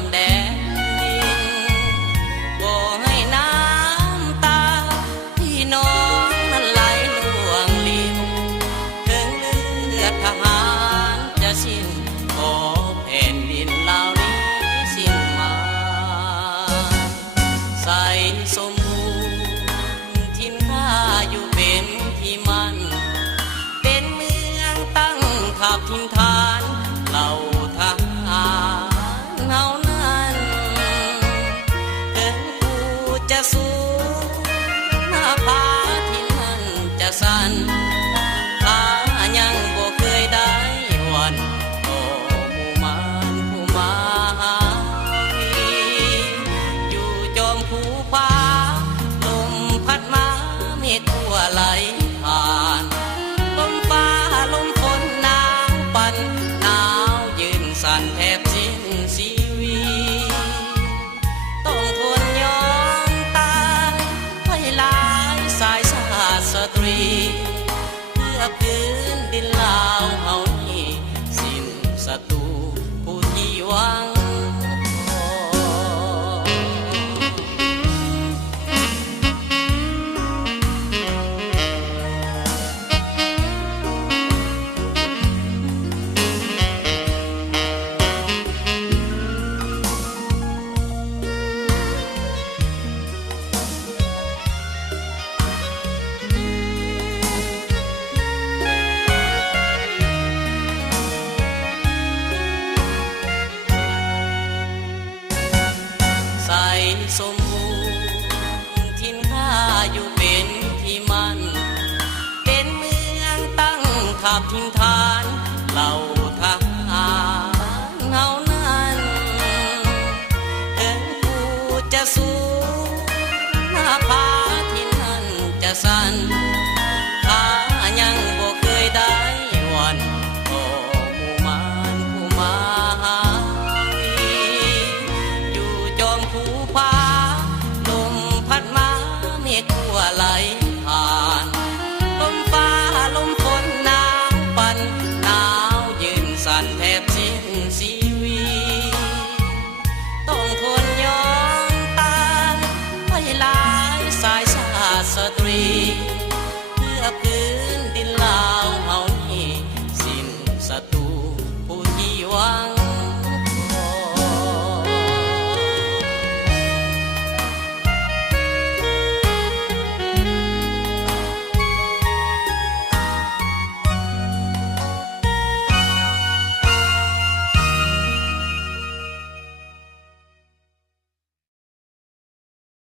ำแดงดินบ่ให้น้ำตาพี่น้องนั้นไหลล่วงลิ้นถึงเลือดทหารจะสิ้นขอแผ่นดินเหล่านี้สิ้นมาใส่สมบูรณ์ทินข้าอยู่เป็นที่มั่นเป็นเมืองตั้งทัพทินฐานเหล่าทหารเฮานั้นถึงกูจะสูงหน้าผาที่นั่นจะสั่นข้ายังบ่เคยได้หวั่นต่อหมู่มารผู้มาหาอยู่จอมภูผาลมพัดมาเมฆทั่วไหลผ่านลมฟ้าลมฝนหนาวปั่นหนาวยืนสั่นแทบสิ้นชีวิตต้องทนยอมตายให้หลายสายชาติสตรีเพื่อพื้นดินลาวเฮานี้สิ้นศัตรูผู้ที่หวังสมบูรณ์ทินข้าอยู่เป็นที่มั่นเป็นเมืองตั้งทัพทินฐานเหล่าทหารเฮานั้นถึงกูจะสูงหน้าผาที่นั่นจะสั่น